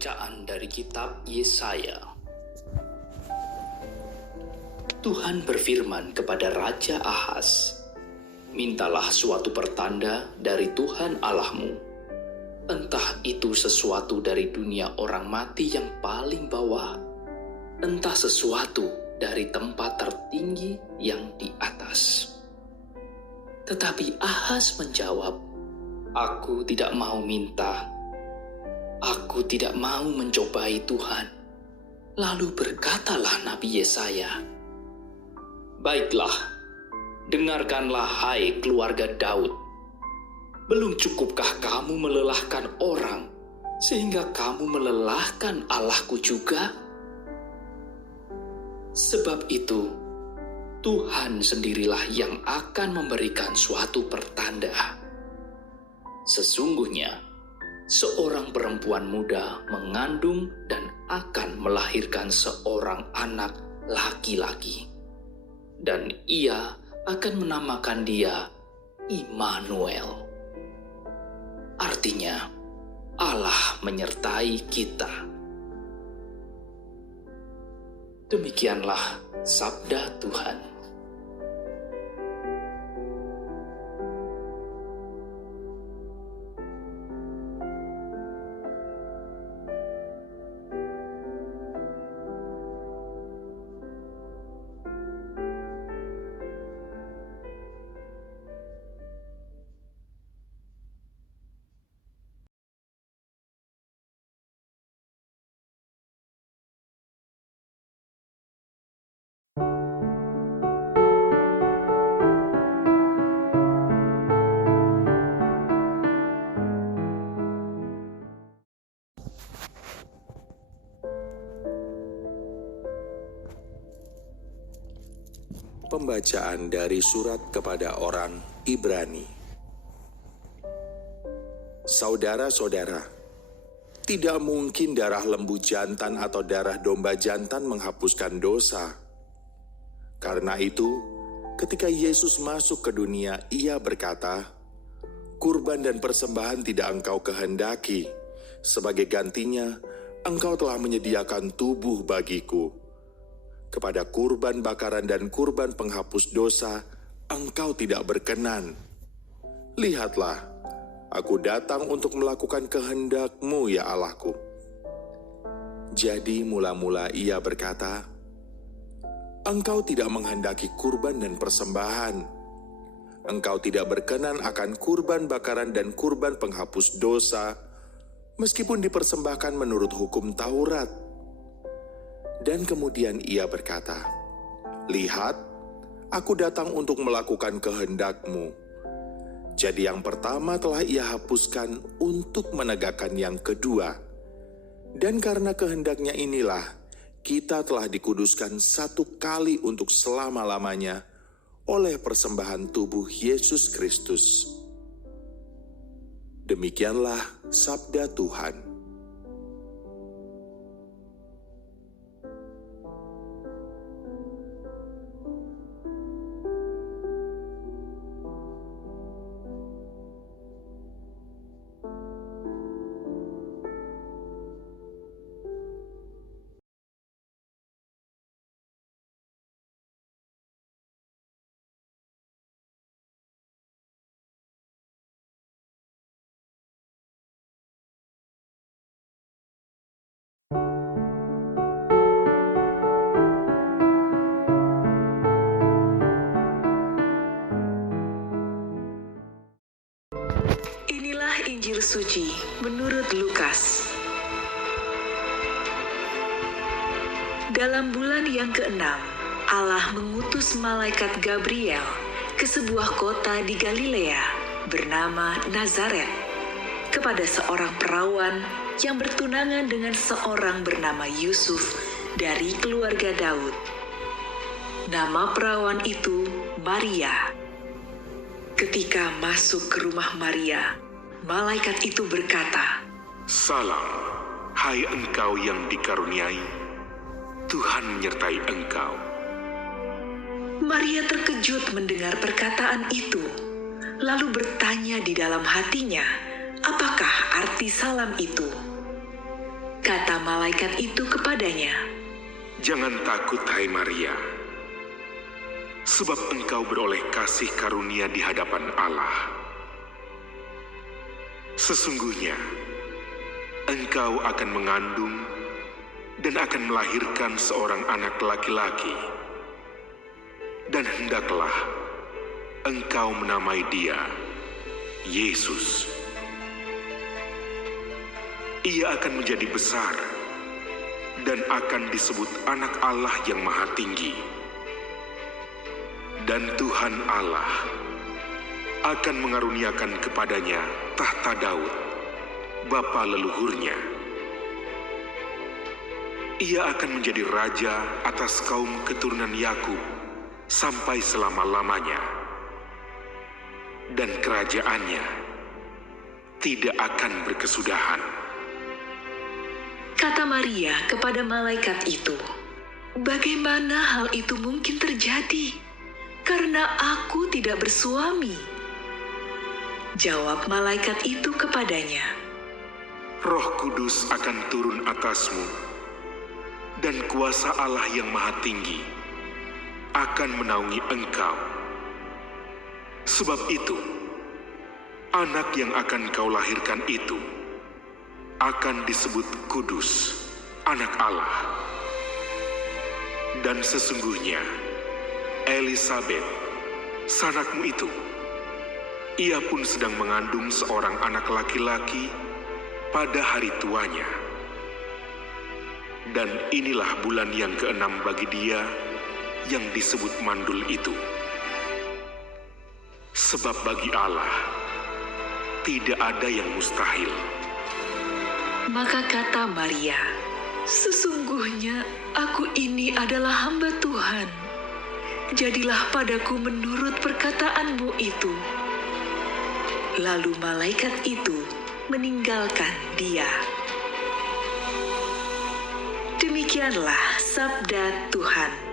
Bacaan dari kitab Yesaya. Tuhan berfirman kepada Raja Ahaz, "Mintalah suatu pertanda dari Tuhan Allahmu, entah itu sesuatu dari dunia orang mati yang paling bawah, entah sesuatu dari tempat tertinggi yang di atas." Tetapi Ahaz menjawab, "Aku tidak mau minta. Aku tidak mau mencobai Tuhan." Lalu berkatalah Nabi Yesaya, "Baiklah, dengarkanlah hai keluarga Daud. Belum cukupkah kamu melelahkan orang, sehingga kamu melelahkan Allahku juga? Sebab itu, Tuhan sendirilah yang akan memberikan suatu pertanda. Sesungguhnya, seorang perempuan muda mengandung dan akan melahirkan seorang anak laki-laki. Dan ia akan menamakan dia Immanuel." Artinya, Allah menyertai kita. Demikianlah sabda Tuhan. Pembacaan dari surat kepada orang Ibrani. Saudara-saudara, tidak mungkin darah lembu jantan atau darah domba jantan menghapuskan dosa. Karena itu, ketika Yesus masuk ke dunia, ia berkata, "Kurban dan persembahan tidak engkau kehendaki, sebagai gantinya engkau telah menyediakan tubuh bagiku. Kepada kurban bakaran dan kurban penghapus dosa, engkau tidak berkenan. Lihatlah, aku datang untuk melakukan kehendak-Mu, ya Allahku." Jadi mula-mula ia berkata, "Engkau tidak menghendaki kurban dan persembahan. Engkau tidak berkenan akan kurban bakaran dan kurban penghapus dosa, meskipun dipersembahkan menurut hukum Taurat." Dan kemudian ia berkata, "Lihat, aku datang untuk melakukan kehendak-Mu." Jadi yang pertama telah ia hapuskan untuk menegakkan yang kedua. Dan karena kehendaknya inilah, kita telah dikuduskan satu kali untuk selama-lamanya oleh persembahan tubuh Yesus Kristus. Demikianlah sabda Tuhan. Inilah Injil Suci menurut Lukas. Dalam bulan yang ke-6, Allah mengutus malaikat Gabriel ke sebuah kota di Galilea bernama Nazaret kepada seorang perawan yang bertunangan dengan seorang bernama Yusuf dari keluarga Daud. Nama perawan itu Maria. Ketika masuk ke rumah Maria, malaikat itu berkata, "Salam, hai engkau yang dikaruniai, Tuhan menyertai engkau." Maria terkejut mendengar perkataan itu, lalu bertanya di dalam hatinya, apakah arti salam itu? Kata malaikat itu kepadanya, "Jangan takut, hai Maria, sebab engkau beroleh kasih karunia di hadapan Allah. Sesungguhnya, engkau akan mengandung dan akan melahirkan seorang anak laki-laki, dan hendaklah engkau menamai dia Yesus. Ia akan menjadi besar dan akan disebut Anak Allah yang Maha Tinggi. Dan Tuhan Allah akan mengaruniakan kepadanya tahta Daud, bapa leluhurnya. Ia akan menjadi raja atas kaum keturunan Yakub sampai selama-lamanya. Dan kerajaannya tidak akan berkesudahan." kata Maria kepada malaikat itu, "Bagaimana hal itu mungkin terjadi? Karena aku tidak bersuami." Jawab malaikat itu kepadanya, Roh Kudus akan turun atasmu, dan kuasa Allah yang Maha Tinggi akan menaungi engkau. Sebab itu, anak yang akan kau lahirkan itu akan disebut Kudus, Anak Allah. Dan sesungguhnya, Elisabet, sanakmu itu, ia pun sedang mengandung seorang anak laki-laki pada hari tuanya. Dan inilah bulan yang ke-6 bagi dia yang disebut mandul itu. Sebab bagi Allah tidak ada yang mustahil. Maka kata Maria, "Sesungguhnya aku ini adalah hamba Tuhan. Jadilah padaku menurut perkataanmu itu." Lalu malaikat itu meninggalkan dia. Demikianlah sabda Tuhan.